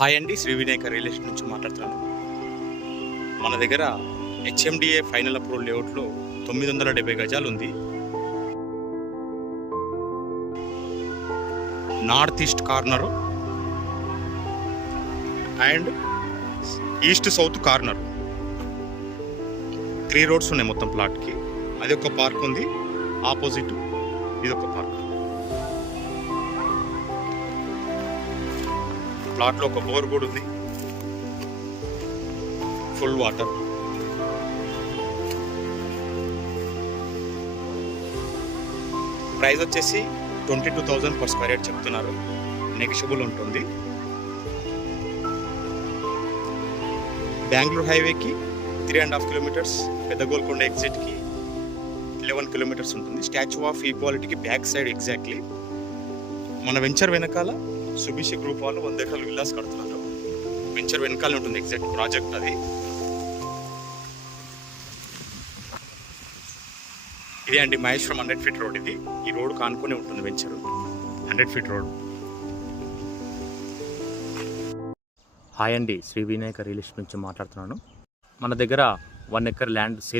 హాయ్ అండి, శ్రీ Vinayaka real estate నుంచి మాట్లాడుతున్నాను. మన దగ్గర హెచ్ఎండిఏ ఫైనల్ అప్రూవల్ లేఅవుట్లో 970 గజాలు ఉంది. North east corner and east south corner 3 రోడ్స్ ఉన్నాయి మొత్తం ప్లాట్కి. అది ఒక పార్క్ ఉంది, ఆపోజిట్ ఇదొక పార్క్. ప్లాట్లో ఒక బోర్ కూడా ఉంది, ఫుల్ వాటర్. ప్రైస్ వచ్చేసి 22,000 పర్ స్క్వేర్ యార్డ్ చెప్తున్నారు, నెగిషియబుల్ ఉంటుంది. బెంగళూరు హైవేకి 3.5 కిలోమీటర్స్, పెద్ద గోల్కొండ ఎగ్జిట్కి 11 కిలోమీటర్స్ ఉంటుంది. స్టాచ్యూ ఆఫ్ ఈక్వాలిటీకి బ్యాక్ సైడ్ ఎగ్జాక్ట్లీ. మన వెంచర్ వెనకాల సుబిషి గ్రూప్ వాళ్ళు 100 ఎకరాలు విల్లాస్ కడుతున్నారు. వెంచర్ వెనకాల ఉంటుంది ఎగ్జాక్ట్ ప్రాజెక్ట్ అది. ఇదే అండి మహేశ్వరం 100 ఫీట్ రోడ్. ఇది ఈ రోడ్ కానుకొని ఉంటుంది వెంచర్, 100 ఫీట్ రోడ్. హాయ్ అండి, శ్రీ వినాయక రియల్ ఎస్టేట్ నుంచి మాట్లాడుతున్నాను. మన దగ్గర 1 ఎకర్ ల్యాండ్ సేల్